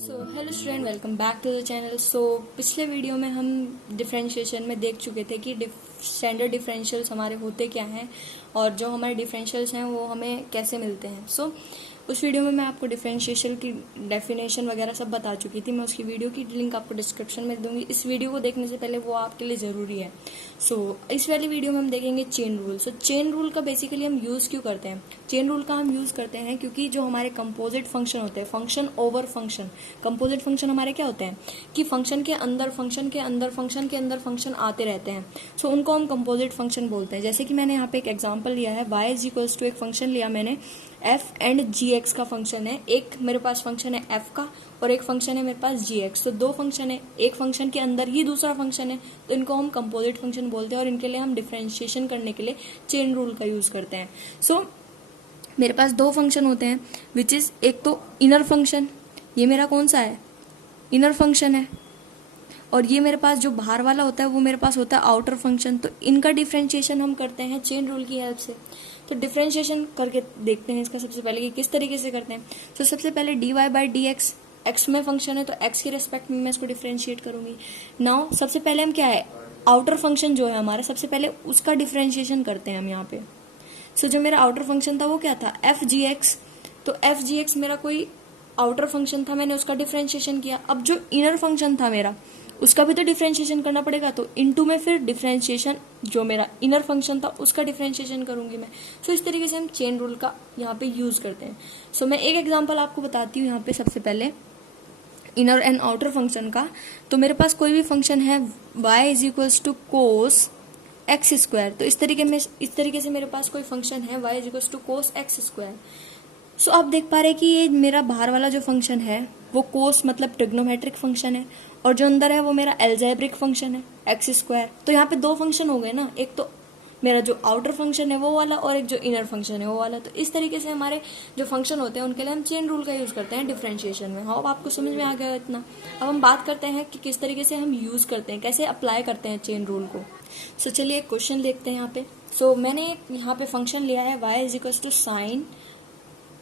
Hello student, welcome back to the channel. पिछले video में हम डिफरेंशिएशन में देख चुके थे कि स्टैंडर्ड डिफरेंशियल्स हमारे होते क्या हैं और जो हमारे डिफरेंशियल्स हैं वो हमें कैसे मिलते हैं। उस वीडियो में मैं आपको डिफरेंशिएशन की डेफिनेशन वगैरह सब बता चुकी थी। मैं उसकी वीडियो की लिंक आपको डिस्क्रिप्शन में दूंगी। इस वीडियो को देखने से पहले वो आपके लिए ज़रूरी है। इस वाली वीडियो में हम देखेंगे चेन रूल। चेन रूल का बेसिकली हम यूज़ क्यों करते हैं? चेन रूल का हम यूज़ करते हैं क्योंकि जो हमारे कंपोजिट फंक्शन होते हैं, function over function, composite function हमारे क्या होते हैं कि फंक्शन के अंदर फंक्शन के अंदर फंक्शन के अंदर फंक्शन आते रहते हैं। उनको हम कंपोजिट फंक्शन बोलते हैं। जैसे कि मैंने यहाँ पे एक एग्जांपल लिया है, y इज इक्वल्स टू एक फंक्शन लिया मैंने, f एंड gx का फंक्शन है। एक मेरे पास फंक्शन है f का और एक फंक्शन है मेरे पास gx। तो दो फंक्शन है, एक फंक्शन के अंदर ही दूसरा फंक्शन है, तो इनको हम कंपोजिट फंक्शन बोलते हैं और इनके लिए हम डिफरेंशिएशन करने के लिए चेन रूल का यूज करते हैं। मेरे पास दो फंक्शन होते हैं विच इज, एक तो इनर फंक्शन, ये मेरा कौन सा है, इनर फंक्शन है, और ये मेरे पास जो बाहर वाला होता है वो मेरे पास होता है आउटर फंक्शन। तो इनका डिफरेंशिएशन हम करते हैं चेन रूल की हेल्प से। तो डिफरेंशिएशन करके देखते हैं इसका सबसे पहले कि किस तरीके से करते हैं। सबसे पहले dy by D x, x में फंक्शन है तो एक्स के रेस्पेक्ट में मैं इसको डिफरेंशिएट करूंगी। नाउ सबसे पहले हम क्या है, आउटर फंक्शन जो है हमारा, सबसे पहले उसका डिफरेंशिएशन करते हैं हम यहाँ पे। जो मेरा आउटर फंक्शन था वो क्या था, एफ जी एक्स। तो एफ जी एक्स मेरा कोई आउटर फंक्शन था, मैंने उसका डिफरेंशिएशन किया। अब जो इनर फंक्शन था मेरा, उसका भी तो डिफरेंशिएशन करना पड़ेगा। तो इनटू में फिर डिफरेंशिएशन जो मेरा इनर फंक्शन था उसका डिफरेंशिएशन करूंगी मैं। इस तरीके से हम चेन रूल का यहाँ पे यूज करते हैं। मैं एक एग्जांपल आपको बताती हूँ यहाँ पे। सबसे पहले इनर एंड आउटर फंक्शन का, तो मेरे पास कोई भी फंक्शन है y is equals to cos x square. तो इस तरीके से मेरे पास कोई फंक्शन है y is equals to cos x square. आप देख पा रहे हैं कि ये मेरा बाहर वाला जो फंक्शन है वो कोस मतलब ट्रिग्नोमेट्रिक फंक्शन है, और जो अंदर है वो मेरा एल्जेब्रिक फंक्शन है एक्स स्क्वायर। तो यहाँ पे दो फंक्शन हो गए ना, एक तो मेरा जो आउटर फंक्शन है वो वाला और एक जो इनर फंक्शन है वो वाला। तो इस तरीके से हमारे जो फंक्शन होते हैं उनके लिए हम चेन रूल का यूज करते हैं डिफरेंशिएशन में। हाँ, अब आपको समझ में आ गया इतना। अब हम बात करते हैं कि किस तरीके से हम यूज करते हैं, कैसे अप्लाई करते हैं चेन रूल को। चलिए एक क्वेश्चन देखते हैं यहाँ पे। मैंने यहाँ पे फंक्शन लिया है y is equal to sine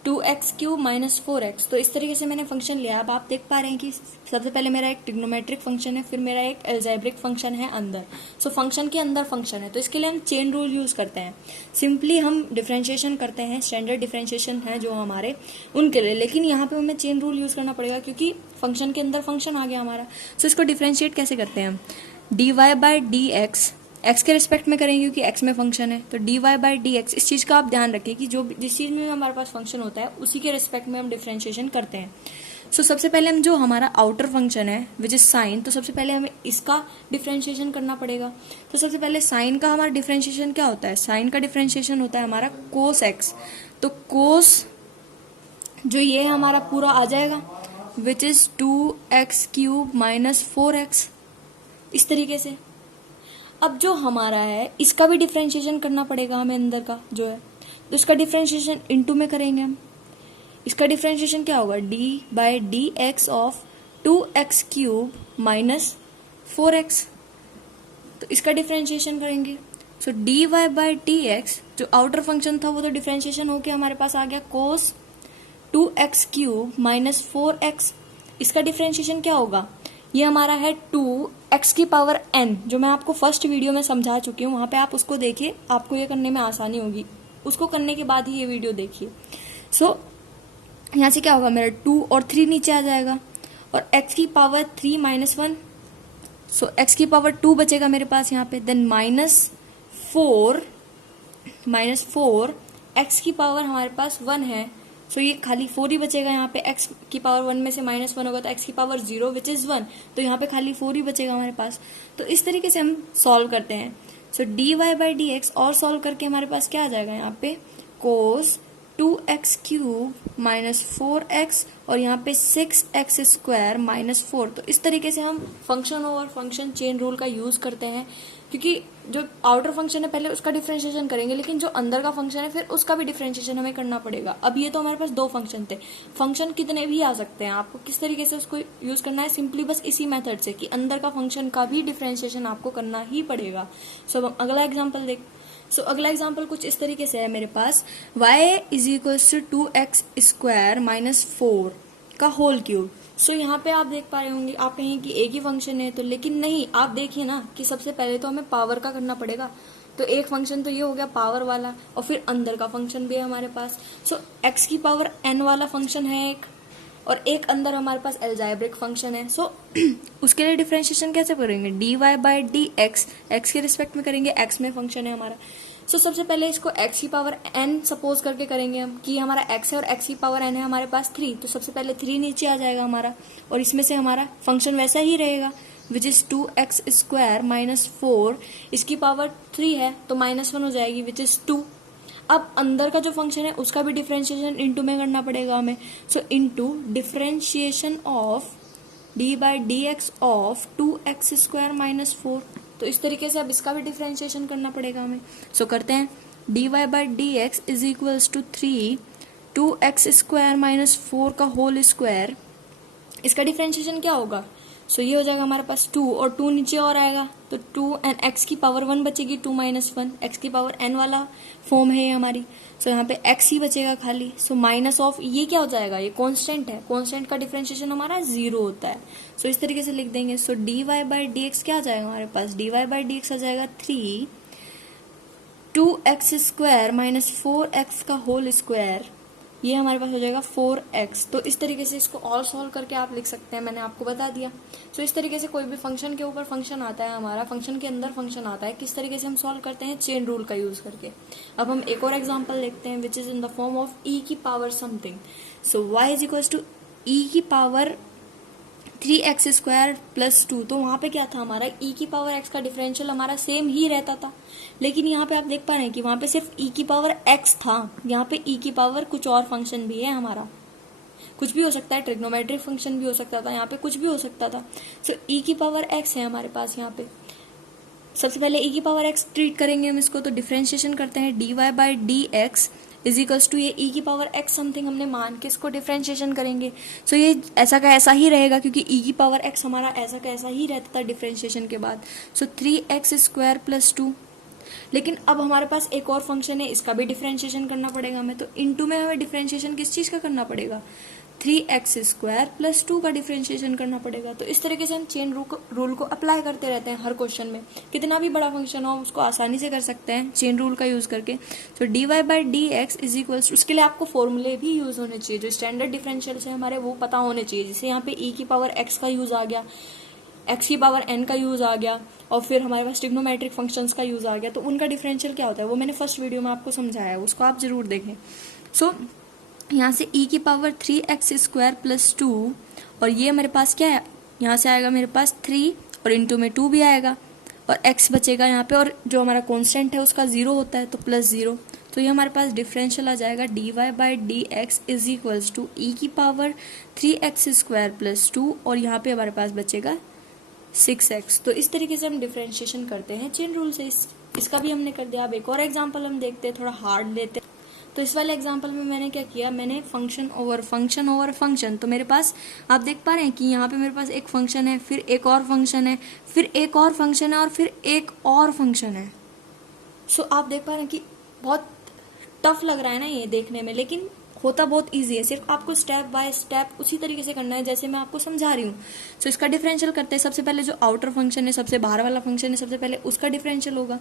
2x cube minus 4x। तो इस तरीके से मैंने फंक्शन लिया। अब आप देख पा रहे हैं कि सबसे पहले मेरा एक ट्रिग्नोमेट्रिक फंक्शन है, फिर मेरा एक एल्जेब्रिक फंक्शन है अंदर। फंक्शन के अंदर फंक्शन है, तो इसके लिए हम चेन रूल यूज करते हैं। सिंपली हम डिफरेंशिएशन करते हैं, स्टैंडर्ड डिफरेंशिएशन है जो हमारे उनके लिए, लेकिन यहाँ पे हमें चेन रूल यूज करना पड़ेगा क्योंकि फंक्शन के अंदर फंक्शन आ गया हमारा। इसको डिफरेंशिएट कैसे करते हैं हम, dy by D x, x के रिस्पेक्ट में करेंगे क्योंकि एक्स में फंक्शन है। तो dy बाई डी एक्स, इस चीज का आप ध्यान रखिए कि जिस चीज में हमारे पास फंक्शन होता है उसी के रिस्पेक्ट में हम डिफरेंशिएशन करते हैं। सबसे पहले हम जो हमारा आउटर फंक्शन है विच इज साइन, तो सबसे पहले हमें इसका डिफरेंशिएशन करना पड़ेगा। तो सबसे पहले साइन का हमारा डिफरेंशिएशन क्या होता है, साइन का डिफरेंशिएशन होता है हमारा कोस एक्स। तो कोस जो ये हमारा पूरा आ जाएगा which is 2x cube minus 4x, इस तरीके से। अब जो हमारा है इसका भी डिफरेंशिएशन करना पड़ेगा हमें, अंदर का जो है, तो इसका डिफरेंशिएशन इनटू में करेंगे हम। इसका डिफरेंशिएशन क्या होगा, d by D x of 2x cube minus 4x। तो इसका डिफरेंशिएशन करेंगे। dy बाई डी एक्स जो आउटर फंक्शन था वो तो डिफरेंशिएशन होके हमारे पास आ गया कोस 2x क्यूब माइनस 4x। इसका डिफरेंशिएशन क्या होगा, ये हमारा है 2x की पावर n, जो मैं आपको फर्स्ट वीडियो में समझा चुकी हूँ। वहां पे आप उसको देखिए, आपको ये करने में आसानी होगी। उसको करने के बाद ही ये वीडियो देखिए। यहाँ से क्या होगा, मेरा 2 और 3 नीचे आ जाएगा और x की पावर 3 माइनस 1। x की पावर 2 बचेगा मेरे पास यहाँ पे, देन माइनस 4 x की पावर हमारे पास 1 है। ये खाली 4 ही बचेगा यहाँ पे। x की पावर 1 में से माइनस 1 होगा तो x की पावर 0 विच इज 1, तो यहाँ पे खाली 4 ही बचेगा हमारे पास। तो इस तरीके से हम सॉल्व करते हैं। dy बाई डी एक्स और सॉल्व करके हमारे पास क्या आ जाएगा यहाँ पे, कोस 2x क्यूब माइनस 4x और यहाँ पे 6x स्क्वायर माइनस 4। तो इस तरीके से हम function over function chain rule का यूज करते हैं, क्योंकि जो आउटर फंक्शन है पहले उसका डिफरेंशिएशन करेंगे, लेकिन जो अंदर का फंक्शन है फिर उसका भी डिफरेंशिएशन हमें करना पड़ेगा। अब ये तो हमारे पास दो फंक्शन थे, फंक्शन कितने भी आ सकते हैं, आपको किस तरीके से उसको यूज करना है, सिंपली बस इसी मेथड से कि अंदर का फंक्शन का भी डिफरेंशिएशन आपको करना ही पड़ेगा। अगला एग्जाम्पल देख। अगला एग्जाम्पल कुछ इस तरीके से है मेरे पास, y is equal to 2x square minus 4। का होल क्यूब। सो यहाँ पे आप देख पा रहे होंगे, आप कहेंगे कि एक ही फंक्शन है, तो लेकिन नहीं, आप देखिए ना कि सबसे पहले तो हमें पावर का करना पड़ेगा। तो एक फंक्शन तो ये हो गया पावर वाला, और फिर अंदर का फंक्शन भी है हमारे पास। सो एक्स की पावर एन वाला फंक्शन है एक, और एक अंदर हमारे पास एल्जेब्रिक फंक्शन है। सो उसके लिए डिफरेंशिएशन कैसे करेंगे, d Y by D x, x के रिस्पेक्ट में करेंगे, एक्स में फंक्शन है हमारा। सो सबसे पहले इसको एक्स की पावर एन सपोज करके करेंगे हम कि हमारा एक्स है और एक्स की पावर एन है हमारे पास 3, तो सबसे पहले 3 नीचे आ जाएगा हमारा, और इसमें से हमारा फंक्शन वैसा ही रहेगा which is 2x square minus 4, इसकी पावर 3 है तो -1 हो जाएगी विच इज 2। अब अंदर का जो फंक्शन है उसका भी डिफरेंशिएशन इनटू में करना पड़ेगा हमें। सो into differentiation of D by D x of 2x square minus 4, तो इस तरीके से अब इसका भी डिफरेंशिएशन करना पड़ेगा हमें। सो करते हैं, d Y by D x is equals to 3 2x square minus 4 का होल स्क्वायर, इसका डिफरेंशिएशन क्या होगा। सो ये हो जाएगा हमारे पास 2 और 2 नीचे और आएगा, तो 2 एंड एक्स की पावर 1 बचेगी, 2 माइनस 1, एक्स की पावर n वाला फॉर्म है ये हमारी। सो यहाँ पे x ही बचेगा खाली। सो माइनस ऑफ ये क्या हो जाएगा, ये कांस्टेंट है, कांस्टेंट का डिफरेंशिएशन हमारा 0 होता है। सो इस तरीके से लिख देंगे। So D Y by D X क्या आ जाएगा हमारे पास, D Y by D X आ जाएगा 3 2x स्क्वायर माइनस 4x का होल स्क्वायर, ये हमारे पास हो जाएगा 4x। तो इस तरीके से इसको और सॉल्व करके आप लिख सकते हैं, मैंने आपको बता दिया। सो इस तरीके से कोई भी फंक्शन के ऊपर फंक्शन आता है हमारा, फंक्शन के अंदर फंक्शन आता है, किस तरीके से हम सॉल्व करते हैं, चेन रूल का यूज करके। अब हम एक और एग्जांपल देखते हैं which is in the form of e की power something. So y is equal to e की पावर 3x स्क्वायर प्लस 2, तो वहां पे क्या था हमारा, e की पावर x का डिफरेंशियल हमारा सेम ही रहता था, लेकिन यहाँ पे आप देख पा रहे हैं कि वहां पे सिर्फ e की पावर x था, यहाँ पे e की पावर कुछ और फंक्शन भी है हमारा, कुछ भी हो सकता है, ट्रिग्नोमेट्रिक फंक्शन भी हो सकता था, यहाँ पे कुछ भी हो सकता था। सो e की पावर x है हमारे पास यहाँ पे। सबसे पहले e की पावर x ट्रीट करेंगे हम इसको, तो डिफरेंशिएशन करते हैं, d Y by D x is equals to ये e की पावर x समथिंग हमने मान के इसको डिफरेंशिएशन करेंगे। सो ये ऐसा का ऐसा ही रहेगा क्योंकि e की पावर x हमारा ऐसा का ऐसा ही रहता था डिफरेंशिएशन के बाद। सो 3x स्क्वायर प्लस 2, लेकिन अब हमारे पास एक और फंक्शन है, इसका भी डिफरेंशिएशन करना पड़ेगा हमें। तो इनटू में हमें डिफरेंशिएशन किस चीज का करना पड़ेगा, 3x स्क्वायर प्लस 2 का डिफरेंशिएशन करना पड़ेगा। तो इस तरीके से हम चेन रूल को अप्लाई करते रहते हैं हर क्वेश्चन में, कितना भी बड़ा फंक्शन हो उसको आसानी से कर सकते हैं चेन रूल का यूज करके। तो d Y by D x is equals, उसके लिए आपको फॉर्मूले भी यूज होने चाहिए, जो स्टैंडर्ड डिफरेंशियल है हमारे वो पता होने चाहिए। जैसे यहाँ पे e की पावर x का यूज आ गया, x की पावर n का यूज आ गया, और फिर हमारे पास ट्रिग्नोमेट्रिक फंक्शंस का यूज आ गया, तो उनका डिफरेंशियल क्या होता है वो मैंने फर्स्ट वीडियो में आपको समझाया है, उसको आप जरूर देखें। सो यहाँ से e की पावर 3x स्क्वायर प्लस 2, और ये मेरे पास क्या है, यहाँ से आएगा मेरे पास 3 और इंटू में 2 भी आएगा, और x बचेगा यहाँ पे, और जो हमारा कांस्टेंट है उसका 0 होता है तो प्लस 0, तो ये हमारे पास डिफरेंशियल आ जाएगा D Y by D x is equals to E की पावर 3x स्क्वायर प्लस 2, और यहाँ पे हमारे पास बचेगा 6x। तो इस तरीके से हम डिफरेंशिएशन करते हैं चेन रूल से। इसका भी हमने कर दिया। अब एक और एग्जांपल हम देखते हैं, थोड़ा हार्ड लेते हैं। तो इस वाले एग्जांपल में मैंने क्या किया, मैंने फंक्शन ओवर फंक्शन, तो मेरे पास आप देख पा रहे हैं कि यहाँ पे मेरे पास एक फंक्शन है, फिर एक और फंक्शन है, फिर एक और फंक्शन है, और फिर एक और फंक्शन है। सो आप देख पा रहे हैं कि बहुत टफ लग रहा है ना ये देखने में, लेकिन होता बहुत इजी है, सिर्फ आपको स्टेप बाय स्टेप उसी तरीके से करना है जैसे मैं आपको समझा रही हूँ। सो इसका डिफरेंशियल करते हैं। सबसे पहले जो आउटर फंक्शन है, सबसे बाहर वाला फंक्शन है, सबसे पहले उसका डिफरेंशियल होगा।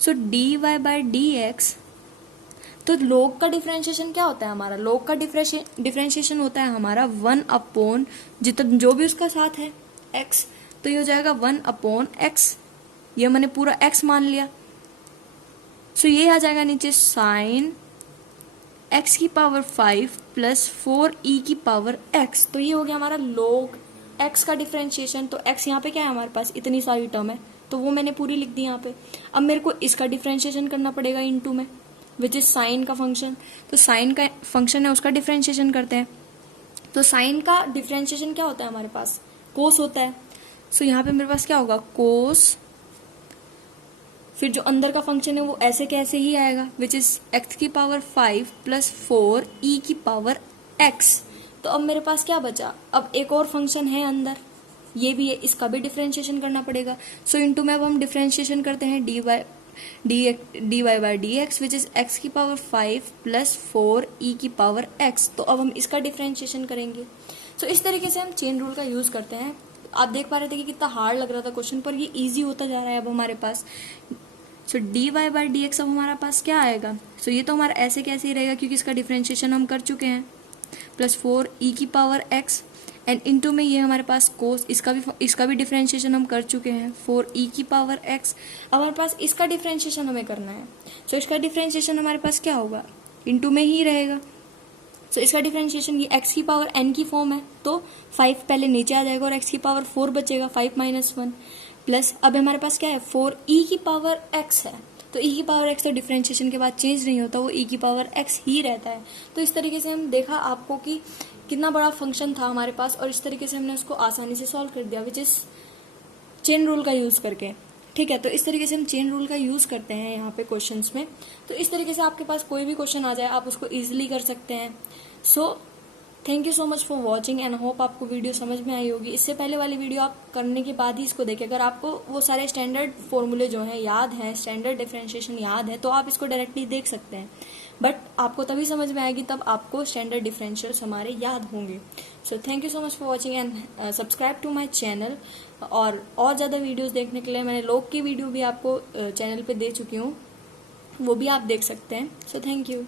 So D Y by D X, तो लोग का डिफरेंशिएशन क्या होता है हमारा, लोग का डिफरेंशिएशन होता है हमारा 1 अपॉन जितना जो भी उसका साथ है x, तो ये हो जाएगा 1 अपॉन x, ये मैंने पूरा x मान लिया। सो ये आ जाएगा नीचे साइन x की पावर 5 प्लस 4e की पावर x, तो ये हो गया हमारा log x का डिफरेंशिएशन। तो x यहाँ पे क्या है हमारे पास, इतनी सारी टर्म है, तो वो मैंने पूरी लिख दी यहाँ पे। अब मेरे को इसका डिफरेंशिएशन करना पड़ेगा इनटू में, विच इज साइन का फंक्शन। तो साइन का फंक्शन है उसका डिफरेंशिएशन करते हैं। तो साइन का डिफरेंशिएशन क्या होता है हमारे पास, कोस होता है। सो यहाँ पे मेरे पास क्या होगा, कोस, फिर जो अंदर का फंक्शन है वो ऐसे कैसे ही आएगा, विच इज x की पावर 5 प्लस 4 e की पावर x। तो अब मेरे पास क्या बचा, अब एक और फंक्शन है अंदर, ये भी है, इसका भी डिफरेंशिएशन करना पड़ेगा। सो इनटू में अब हम डिफरेंशिएशन करते हैं, d y dy by dx which is x की पावर 5 प्लस 4 e की पावर x। तो अब हम इसका डिफरेंशिएशन करेंगे। सो इस तरीके से हम चेन रूल का यूज करते हैं। आप देख पा रहे थे कि कितना हार्ड लग रहा था क्वेश्चन, पर ये इजी होता जा रहा है अब हमारे पास। So D Y by D X अब हमारा पास क्या आएगा? सो ये तो हमारा ऐसे कैसे ही रहेगा क्योंकि इसका डिफरेंशिएशन हम कर चुके हैं, प्लस 4 ई की पावर एक्स एंड इनटू में ये हमारे पास कोस, इसका भी डिफरेंशिएशन हम कर चुके हैं 4 ई की पावर एक्स। अब हमारे पास इसका डिफरेंशिएशन हमें करना है। सो इसका डिफरेंशिएशन हमारे पास क्या होगा? इनटू में ही रहेगा। सो इसका डिफरेंशिएशन ये x की पावर n की फॉर्म है, तो 5 पहले नीचे आ जाएगा और x की पावर 4 बचेगा, 5 माइनस 1 प्लस अब हमारे पास क्या है 4 e की पावर x है। तो e की पावर x तो डिफरेंशिएशन के बाद चेंज नहीं होता, वो e की पावर x ही रहता है। तो इस तरीके से हम देखा आपको कि कितना बड़ा फंक्शन था हमारे पास और इस तरीके से हमने उसको आसानी से सॉल्व कर दिया, विच इज चेन रूल का यूज करके। ठीक है, तो इस तरीके से हम चेन रूल का यूज करते हैं यहाँ पे क्वेश्चंस में। तो इस तरीके से आपके पास कोई भी क्वेश्चन आ जाए आप उसको इजीली कर सकते हैं। सो thank you so much for watching and hope आपको वीडियो समझ में आई होगी। इससे पहले वाली वीडियो आप करने के बाद ही इसको देखें। अगर आपको वो सारे स्टैंडर्ड फॉर्मूले जो हैं याद हैं, स्टैंडर्ड डिफरेंशिएशन याद है, तो आप इसको डायरेक्टली देख सकते हैं। बट आपको तभी समझ में आएगी तब आपको स्टैंडर्ड डिफरेंशियल्स हमारे याद होंगे। So thank you so much for watching and subscribe to my channel. और ज़्यादा वीडियोज़ देखने के लिए मैंने लोग की वीडियो भी आपको चैनल पर दे चुकी हूँ, वो भी आप देख सकते हैं। सो थैंक यू।